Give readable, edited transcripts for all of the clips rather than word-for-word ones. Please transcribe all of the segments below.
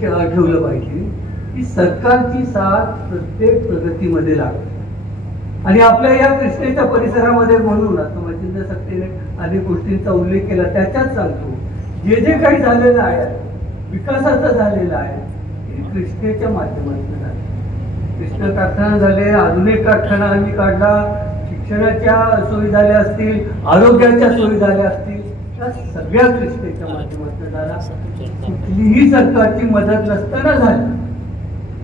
ठेवलं पाहिजे की सरकारची साथ प्रत्येक प्रगतीमध्ये लागते. आणि आपल्या या कृष्णेच्या परिसरामध्ये म्हणून आता मच्छिंद्र सक्सेने अनेक गोष्टींचा उल्लेख केला, त्याच्यात सांगतो जे जे काही झालेलं आहे विकासाचं झालेलं आहे हे कृष्णेच्या माध्यमातून झालं. कृष्ण कारखाना झाले, आधुनिक कारखाना आम्ही काढला, शिक्षणाच्या सोयी झाल्या असतील, आरोग्याच्या सोयी झाल्या असतील, त्या सगळ्या कृष्णेच्या माध्यमातून झाला. कुठलीही सरकारची मदत नसताना झाली.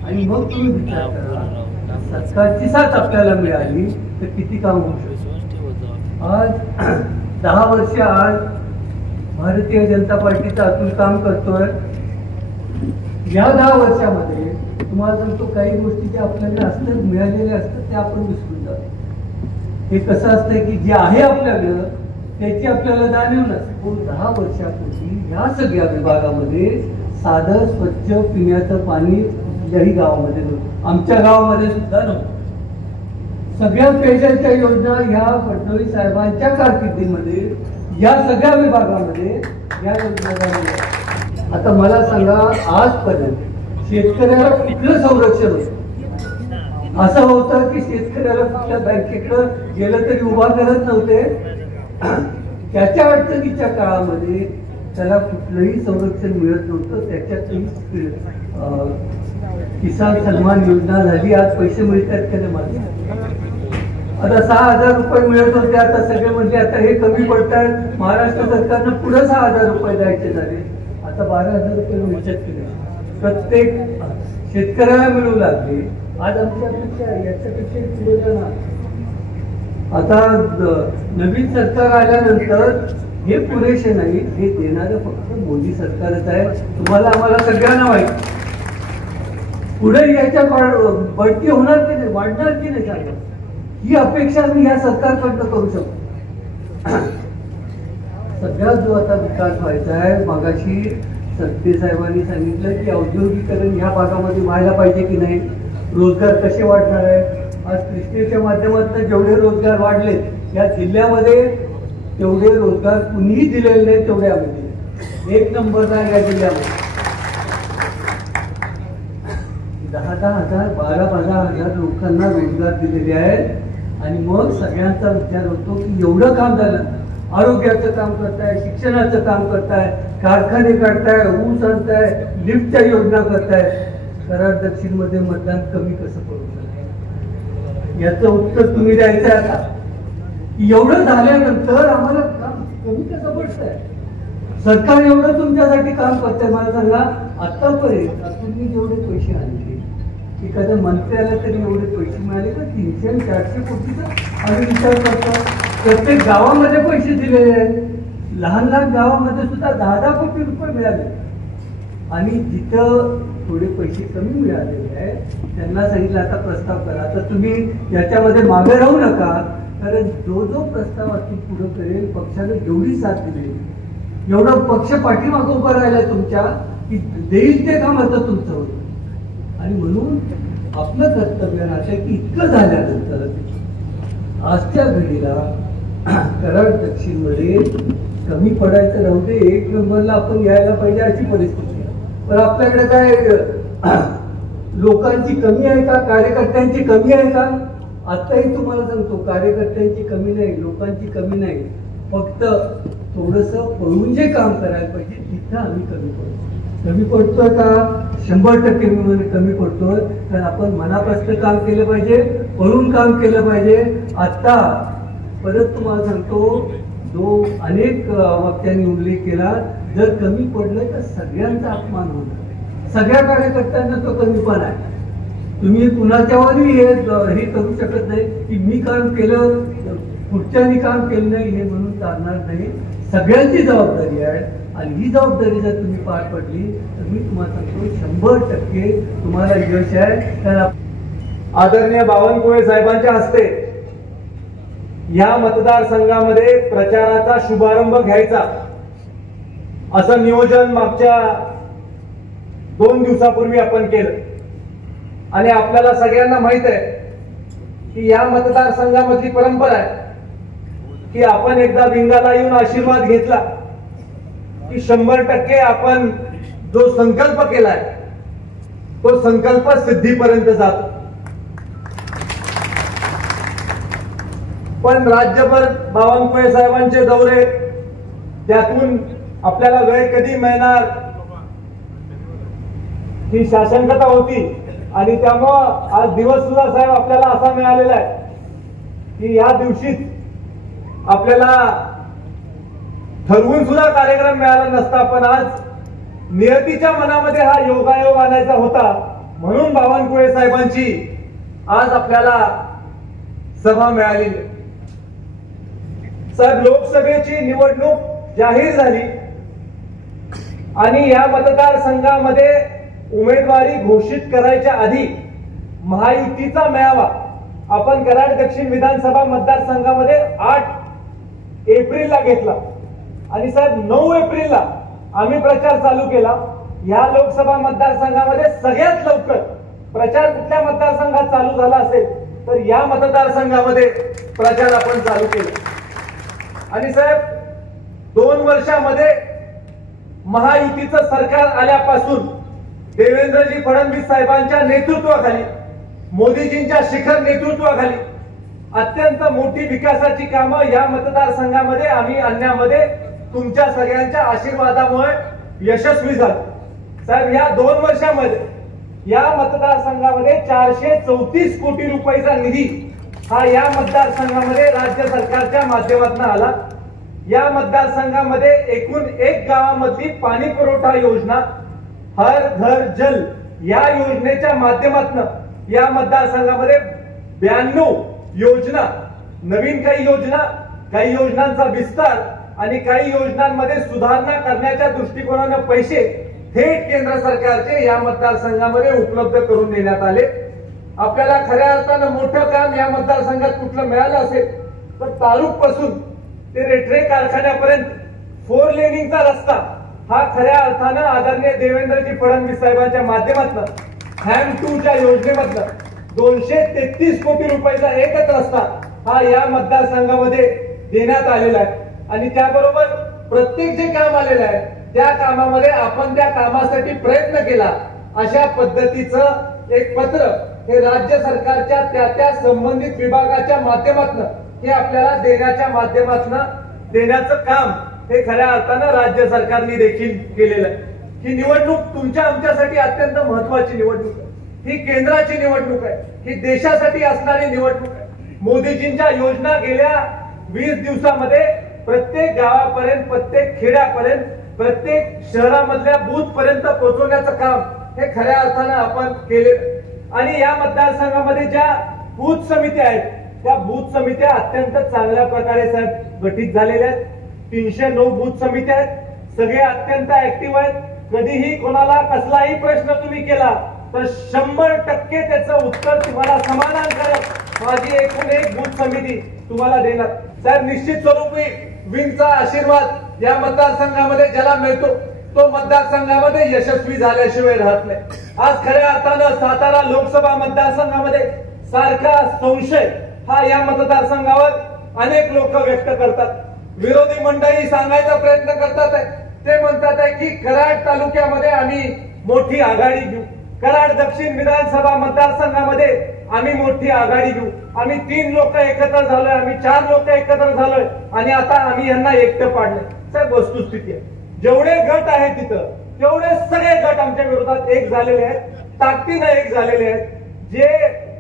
आणि मग तुम्ही विचार करा सरकारची साथ आपल्याला मिळाली तर किती काम होऊ शकतं. आज 10 वर्ष आज भारतीय जनता पार्टीचं अतुल काम करतोय. या 10 वर्षामध्ये तुम्हाला सांगतो काही गोष्टी ज्या आपल्याला असतात मिळालेल्या असतात त्या आपण विसरून जातो. हे कसं असतंय की जे आहे आपल्याकडं त्याची आपल्याला जाणीव नसते. 10 वर्षापूर्वी या सगळ्या विभागामध्ये साधं स्वच्छ पिण्याचं पाणी कुठल्याही गावामध्ये नव्हतं. आमच्या गावामध्ये सुद्धा नव्हतं. सगळ्या पेयजलच्या योजना ह्या फडणवीस साहेबांच्या कारकिर्दीमध्ये या सगळ्या विभागामध्ये या योजना. आता मला सांगा आजपर्यंत शेतकऱ्याला कुठलं संरक्षण होतं? असं होतं की शेतकऱ्याला कुठल्या बँकेकडे गेलं तरी उभा करत नव्हते. त्याच्या अडचणीच्या काळामध्ये त्याला कुठलंही संरक्षण मिळत नव्हतं. त्याच्यातही किसान सन्मान योजना झाली. आज पैसे मिळतात का नाही? आता 6,000 रुपये मिळत होते, आता सगळे म्हणजे आता हे कमी पडत आहेत. महाराष्ट्र सरकारनं पुढे 6,000 रुपये द्यायचे झाले. आता 12,000 रुपये मिळतात की नाही? प्रत्येक शेतकऱ्याला मिळू लागले. आज आमच्यापेक्षा याच्यापेक्षा पुढे जाणार. आता नवीन सरकार आल्यानंतर हे पुरेसे नाही, हे देणारं फक्त मोदी सरकारच आहे. तुम्हाला आम्हाला सगळ्यांना माहिती पुढे याच्या बढती होणार की नाही, वाढणार की नाही सांगा. ही अपेक्षा मी या सरकारकडनं करू शकतो. सगळ्यात जो आता विकास व्हायचा आहे, मागाशी सत्ते साहेबांनी सांगितलं की औद्योगिकरण ह्या भागामध्ये व्हायला पाहिजे की नाही, रोजगार कसे वाढणार आहे. आज कृष्णेच्या माध्यमातून जेवढे रोजगार वाढले या जिल्ह्यामध्ये तेवढे रोजगार कुणीही दिलेले नाही, तेवढे आम्ही दिले. 1 नंबरचा या जिल्ह्यामध्ये 10,000 12,000 लोकांना रोजगार दिलेले आहेत. आणि मग सगळ्यांचा विचार होतो की एवढं काम झालं, आरोग्याचं काम करताय, शिक्षणाचं काम करताय, कारखाने काढताय, ऊस आणताय, लिफ्टच्या योजना करताय, कराड दक्षिण मध्ये मतदान कमी कसं करू शकता? याचं उत्तर तुम्ही द्यायचं आहे. आता एवढं झाल्यानंतर आम्हाला काम कमी कसं पडतंय? सरकार एवढं तुमच्यासाठी काम करतंय. मला सांगा आतापर्यंत तुम्ही जेवढे पैसे आणले, एखाद्या मंत्र्याला तरी एवढे पैसे मिळाले का? 300-400 कोटीचा आम्ही विचार करतो. प्रत्येक गावामध्ये पैसे दिलेले आहेत. लहान लहान गावामध्ये सुद्धा 10-10 कोटी रुपये मिळाले. आणि जिथं थोडे पैसे कमी मिळालेले आहेत त्यांना सांगितलं आता प्रस्ताव करा. आता तुम्ही याच्यामध्ये मागे राहू नका, कारण जो जो प्रस्ताव असून पुढे करेल पक्षाने जेवढी साथ दिली, एवढा पक्ष पाठीमागे उभा राहिलाय तुमच्या की देईल ते काम आता तुमचं होतं. आणि म्हणून आपलं कर्तव्य राहतं की इतकं झाल्यानंतर आजच्या घडीला कराड दक्षिण मध्ये कमी पडायचं राहू दे, 1 नंबरला आपण यायला पाहिजे अशी परिस्थिती आहे. पण आपल्याकडे काय लोकांची कमी आहे का? कार्यकर्त्यांची कमी आहे का? आताही तुम्हाला सांगतो कार्यकर्त्यांची कमी नाही, लोकांची कमी नाही. फक्त थोडस पळून जे काम करायला पाहिजे तिथं आम्ही कमी पडतो. कमी पडतोय का? 100% मी कमी पडतोय. कारण आपण मनापासून काम केलं पाहिजे, पळून काम केलं पाहिजे. आता परत तुम्हाला सांगतो जो अनेक वक्त्यांनी उल्लेख केला, जर कमी पडलं तर सगळ्यांचा अपमान होणार. सगळ्या कार्यकर्त्यांना तो कमीपण आहे. तुम्ही कुणाच्यावरही हे करू शकत नाही की मी काम केलं पुढच्यानी काम केलं नाही हे म्हणून चालणार नाही. सगळ्यांची जबाबदारी आहे. आणि ही जबाबदारी जर तुम्ही पार पडली तर मी तुम्हाला सांगतो 100% तुम्हाला यश आहे. तर आदरणीय बावनकुळे साहेबांच्या हस्ते या मतदारसंघामध्ये प्रचाराचा शुभारंभ घ्यायचा असं नियोजन मागच्या 2 दिवसापूर्वी आपण केलं. आणि आपल्याला सगळ्यांना माहित आहे की या मतदारसंघामधली परंपरा आहे की आपण एकदा भिंगाला येऊन आशीर्वाद घेतला की 100% आपण जो संकल्प केलाय तो संकल्प सिद्धीपर्यंत जातो. पण राज्यभर बावनकुळे साहेबांचे दौरे, त्यातून आपल्याला वेळ कधी मिळणार ही शासनकता होती. आणि त्यामुळं आज दिवस सुद्धा साहेब आपल्याला असा मिळालेला आहे की या दिवशीच आपल्याला ठरवून सुद्धा कार्यक्रम मिळाला नसता, पण आज नियतीच्या मनामध्ये हा योगायोग आणायचा होता, म्हणून बावनकुळे साहेबांची आज आपल्याला सभा मिळाली. साहेब, लोकसभेची निवडणूक जाहीर झाली आणि या मतदारसंघामध्ये उमेदवारी घोषित करायच्या आधी महायुतीचा मेळावा आपण कराड दक्षिण विधानसभा मतदारसंघामध्ये 8 एप्रिलला घेतला. आणि साहेब 9 एप्रिलला आम्ही प्रचार चालू केला. या लोकसभा मतदारसंघामध्ये सगळ्यात लवकर प्रचार कुठल्या मतदारसंघात चालू झाला असेल तर या मतदारसंघामध्ये प्रचार आपण चालू केला. आणि साहेब 2 वर्षामध्ये महायुतीचं सरकार आल्यापासून देवेंद्रजी फडणवीस साहेबांच्या नेतृत्वाखाली, मोदीजींच्या शिखर नेतृत्वाखाली अत्यंत मोठी विकासाची कामं या मतदारसंघामध्ये आम्ही आणण्यामध्ये तुमच्या सगळ्यांच्या आशीर्वादामुळे यशस्वी झालो. साहेब, या 2 वर्षामध्ये या मतदारसंघामध्ये 434 कोटी रुपयाचा निधी हा या मतदारसंघामध्ये राज्य सरकारच्या माध्यमातून आला. या मतदारसंघामध्ये एकूण 1 गावामधली पाणी पुरवठा योजना हर घर जल या योजनेच्या माध्यमातून या मतदारसंघामध्ये 92 योजना, नवीन काही योजनांचा विस्तार आणि काही योजनांमध्ये सुधारणा करण्याच्या दृष्टिकोनाने पैसे थेट केंद्र सरकारचे या मतदारसंघामध्ये उपलब्ध करून देण्यात आले. आपल्याला खऱ्या अर्थानं मोठं काम या मतदारसंघात कुठलं मिळालं असेल तर तालुक पासून ते रेल्वे कारखान्यापर्यंत 4 लेनिंगचा रस्ता हा खऱ्या अर्थानं आदरणीय देवेंद्रजी फडणवीस साहेबांच्या माध्यमातून हॅम 2च्या योजनेमधनं 233 कोटी रुपयाचा एकच रस्ता हा या मतदारसंघामध्ये देण्यात आलेला आहे. आणि त्याबरोबर प्रत्येक जे काम आलेलं आहे त्या कामामध्ये आपण त्या कामासाठी प्रयत्न केला अशा पद्धतीचं एक पत्र हे राज्य सरकारच्या त्या संबंधित विभागाच्या माध्यमातून हे आपल्याला देण्याचं काम हे खऱ्या अर्थानं राज्य सरकारने देखील केलेलं आहे. ही निवडणूक तुमच्या आमच्यासाठी अत्यंत महत्वाची निवडणूक आहे. ही केंद्राची निवडणूक आहे. ही देशासाठी असणारी निवडणूक आहे. मोदीजींच्या योजना गेल्या 20 दिवसामध्ये प्रत्येक गावापर्यंत, प्रत्येक खेड्यापर्यंत, प्रत्येक शहरामधल्या बूथ पर्यंत पोहोचवण्याचं काम हे खऱ्या अर्थानं आपण केले. आणि या मतदारसंघामध्ये ज्या बूथ समित्या आहेत त्या बूथ समित्या अत्यंत चांगल्या प्रकारे साहेब गठीत झालेल्या आहेत. 309 बूथ समित्या आहेत. सगळे अत्यंत ऍक्टिव्ह आहेत. कधीही कोणाला कसलाही प्रश्न तुम्ही केला तर 100% त्याचं उत्तर तुम्हाला समाधानकारक माझी एकूण एक बूथ समिती तुम्हाला देणार. साहेब, निश्चित स्वरूपी विंगचा आशीर्वाद या मतदारसंघामध्ये ज्याला मिळतो तो मतदारसंघामध्ये यशस्वी झाल्याशिवाय राहत नाही. आज खऱ्या अर्थानं सातारा लोकसभा मतदारसंघामध्ये सारखा संशय हा या मतदारसंघावर अनेक लोक व्यक्त करतात. विरोधी मंडळी सांगायचा प्रयत्न करतात आहे. ते म्हणतात आहे की कराड तालुक्यामध्ये आम्ही मोठी आघाडी घेऊ, कराड दक्षिण विधानसभा मतदारसंघामध्ये आम्ही मोठी आघाडी घेऊ, आम्ही 3 लोक एकत्र झालोय, आम्ही 4 लोक एकत्र झालोय आणि आता आम्ही यांना एकटं पाडलंय. साहेब, वस्तुस्थिती आहे जेवढे गट आहेत तिथं तेवढे सगळे गट आमच्या विरोधात एक झालेले आहेत, ताकदीनं एक झालेले आहेत. जे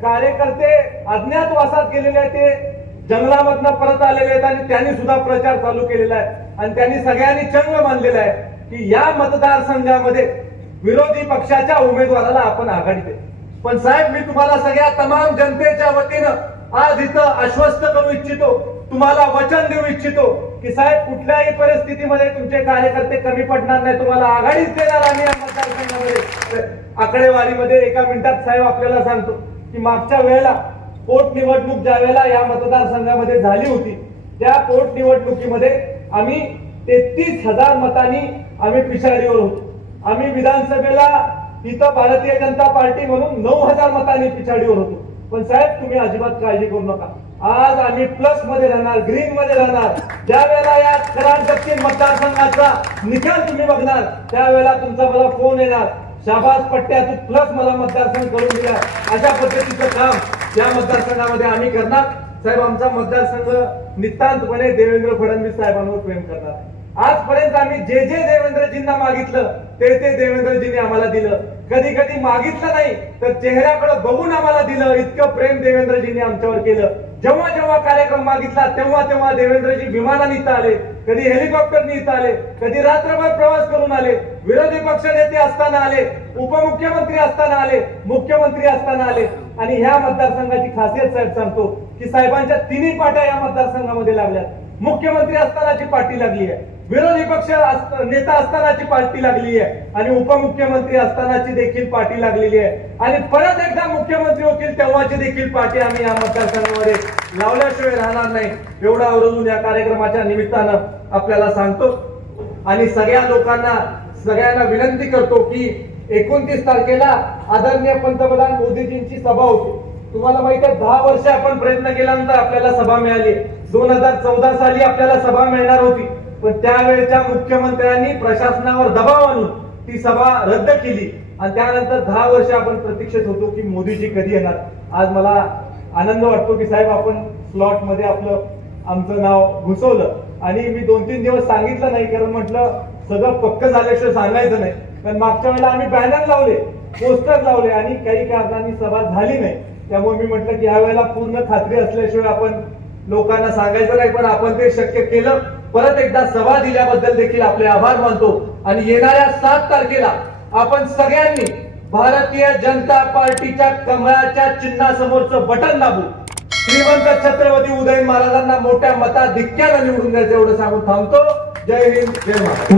कार्यकर्ते अज्ञातवासात गेलेले आहेत ते जंगलामधनं परत आलेले आहेत आणि त्यांनी सुद्धा प्रचार चालू केलेला आहे. आणि त्यांनी सगळ्यांनी चंग मानलेला आहे की या मतदारसंघामध्ये विरोधी पक्षाच्या उमेदवाराला आपण आघाडी दे. पण साहेब, मी तुम्हाला सगळ्या तमाम जनतेच्या वतीनं आज इथं आश्वस्त करू इच्छितो, तुम्हाला वचन देऊ इच्छितो की साहेब, कुठल्याही परिस्थितीमध्ये तुमचे कार्यकर्ते कमी पडणार नाही, तुम्हाला आघाडीच देणार आम्ही या मतदारसंघामध्ये. आकडेवारीमध्ये 1 मिनिटात साहेब आपल्याला सांगतो की मागच्या वेळेला पोटनिवडणूक ज्या वेळेला या मतदारसंघामध्ये झाली होती त्या पोटनिवडणुकीमध्ये आम्ही 33,000 मतांनी आम्ही पिछाडीवर होतो. आम्ही विधानसभेला इथं भारतीय जनता पार्टी म्हणून 9,000 मतांनी पिछाडीवर होतो. पण साहेब, तुम्ही अजिबात काळजी करू नका. आज आम्ही प्लस मध्ये राहणार, ग्रीन मध्ये राहणार. ज्या वेळेला या कराड दक्षिण मतदारसंघाचा निकाल तुम्ही बघणार त्यावेळेला तुमचा मला फोन येणार, शाबास पट्ट्या तू प्लस मला मतदारसंघ करून दिला, अशा पद्धतीचं काम या मतदारसंघामध्ये आम्ही करणार. साहेब, आमचा मतदारसंघ नितांतपणे देवेंद्र फडणवीस साहेबांवर प्रेम करणार. आजपर्यंत आम्ही जे जे देवेंद्रजींना मागितलं ते देवेंद्रजींनी आम्हाला दिलं. कधी कधी मागितलं नाही तर चेहऱ्याकडे बघून आम्हाला दिलं. इतकं प्रेम देवेंद्रजींनी आमच्यावर केलं. जेव्हा जेव्हा कार्यक्रम मागितला तेव्हा तेव्हा देवेंद्रजी विमानाने इथं आले, कधी हेलिकॉप्टरने इथं आले, कधी रात्रभर प्रवास करून आले, विरोधी पक्ष नेते असताना आले, उपमुख्यमंत्री असताना आले, मुख्यमंत्री असताना आले. आणि ह्या मतदारसंघाची खासियत साहेब सांगतो की साहेबांच्या तिन्ही पाट्या या मतदारसंघामध्ये लागल्यात. मुख्यमंत्री असतानाची पार्टी लागली आहे, विरोधी पक्ष नेता असतानाची पार्टी लागली आहे आणि उपमुख्यमंत्री असतानाची देखील पार्टी लागलेली आहे. आणि परत एकदा मुख्यमंत्री होतील तेव्हाची देखील पार्टी आम्ही या मतदारसंघामध्ये लावल्याशिवाय राहणार नाही. एवढा आवर्जून या कार्यक्रमाच्या निमित्तानं आपल्याला सांगतो. आणि सगळ्या लोकांना सगळ्यांना विनंती करतो की 29 तारखेला आदरणीय पंतप्रधान मोदीजींची सभा होती. तुम्हाला माहिती आहे 10 वर्ष आपण प्रयत्न केल्यानंतर आपल्याला सभा मिळाली. 2014 साली आपल्याला सभा मिळणार होती, पण त्यावेळेच्या मुख्यमंत्र्यांनी प्रशासनावर दबाव आणून ती सभा रद्द केली. आणि त्यानंतर 10 वर्ष आपण प्रतीक्षेत होतो की मोदीजी कधी येणार. आज मला आनंद वाटतो की साहेब आपण स्लॉट मध्ये आमचं नाव घुसवलं. आणि मी 2-3 दिवस सांगितलं नाही, कारण म्हटलं सगळं पक्क झाल्याशिवाय सांगायचं नाही. पण मागच्या वेळेला आम्ही बॅनर लावले, पोस्टर लावले आणि काही कारणांनी सभा झाली नाही. त्यामुळे मी म्हटलं की यावेळेला पूर्ण खात्री असल्याशिवाय आपण लोकांना सांगायचं नाही, पण आपण ते शक्य केलं. परत एकदा सभा दिल्याबद्दल देखील आपले आभार मानतो. आणि येणाऱ्या 7 तारखेला आपण सगळ्यांनी भारतीय जनता पार्टीच्या कमळाच्या चिन्हासमोरचं बटन दाबू. श्रीमंत छत्रपती उदयन महाराजांना मोठ्या मताधिक्यानं निवडून द्यायचं एवढं सांगून थांबतो. जय हिंद, जय महाराष्ट्र.